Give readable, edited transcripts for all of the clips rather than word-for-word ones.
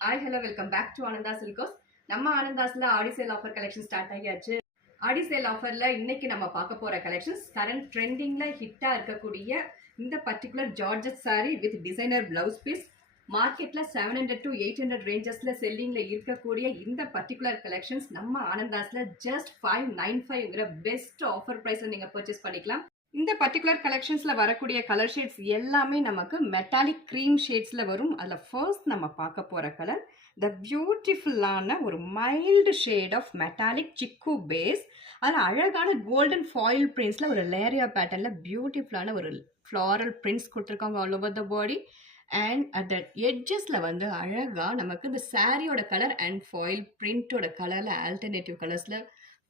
Hi, hello, welcome back to Ananda Silkos. நம்ம ஆனந்தாஸ்ல ஆடி sale offer collection start ஆகியாச்சு. ஆடி sale ஆஃபர்ல இன்னைக்கு நம்ம பார்க்க போற கலெக்ஷன்ஸ் கரண்ட் ட்ரெண்டிங்ல ஹிட்டா இருக்கக்கூடிய இந்த particular georgette saree with designer blouse piece மார்க்கெட்ல 700 to 800 ரேஞ்சஸ்ல செல்லிங்ல இருக்கக்கூடிய இந்த பர்டிகுலர் கலெக்ஷன்ஸ் நம்ம ஆனந்தாஸ்ல ஜஸ்ட் 595ங்கிற பெஸ்ட் ஆஃபர் பிரைஸ்ல நீங்க பர்ச்சேஸ் பண்ணிக்கலாம். இந்த பர்டிகுலர் கலெக்ஷன்ஸ்ல வரக்கூடிய கலர் ஷேட்ஸ் எல்லாமே நமக்கு மெட்டாலிக் க்ரீம் ஷேட்ஸ்ல வரும். அதில் ஃபர்ஸ்ட் நம்ம பார்க்க போற கலர் த பியூட்டிஃபுல்லான ஒரு மைல்டு ஷேட் ஆஃப் மெட்டாலிக் சிக்கு பேஸ். அதில் அழகான கோல்டன் ஃபாயில் பிரிண்ட்ஸ்ல ஒரு லேரியா பேட்டர்ன்ல பியூட்டிஃபுல்லான ஒரு ஃப்ளாரல் பிரிண்ட்ஸ் கொடுத்துருக்காங்க all over the body. And at எட்ஜஸ்ல வந்து அழகா நமக்கு இந்த சாரியோட கலர் அண்ட் ஃபாயில் பிரிண்டோட கலர்ல ஆல்டர்னேட்டிவ் கலர்ஸ்ல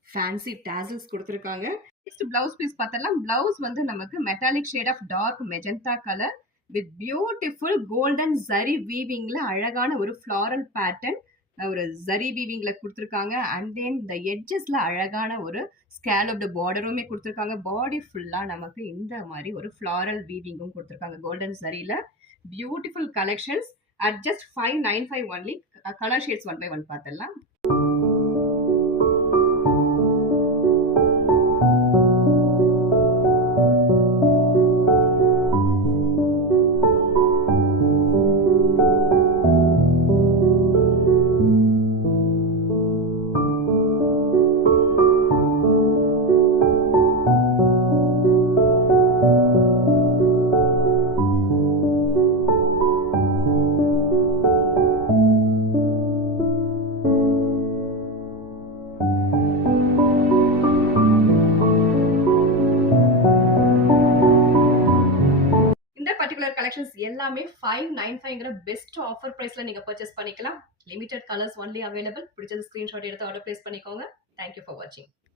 ஃபேன்சி டேசல்ஸ் கொடுத்துருக்காங்க. நெக்ஸ்ட் பிளவுஸ் பீஸ் பார்த்தலாம். பிளவுஸ் வந்து நமக்கு metallic shade of dark magenta colour with beautiful golden zari வீவிங்ல அழகான ஒரு ஃப்ளாரல் பேட்டர்ன் ஒரு ஜரி வீவிங்ல கொடுத்துருக்காங்க. அண்ட் தென் இந்த எட்ஜஸ்ல அழகான ஒரு ஸ்கேலப்டு பார்டருமே கொடுத்துருக்காங்க. பாடி ஃபுல்லா நமக்கு இந்த மாதிரி ஒரு ஃப்ளாரல் வீவிங்கும் கொடுத்துருக்காங்க கோல்டன் ஜரியில. Beautiful collections at just 595 only. Colour shades one by one பார்த்துடலாம். பர்டிகுலர் கலெக்ஷன்ஸ் எல்லாமே 595ங்கிற பெஸ்ட் ஆஃபர் பிரைஸ்ல நீங்க பர்ச்சேஸ் பண்ணிக்கலாம். Limited colours only available. பிடிச்சது ஸ்கிரீன்ஷாட் எடுத்து ஆர்டர் பிளேஸ் பண்ணிக்கோங்க. தேங்க்யூ ஃபார் வாட்சிங்.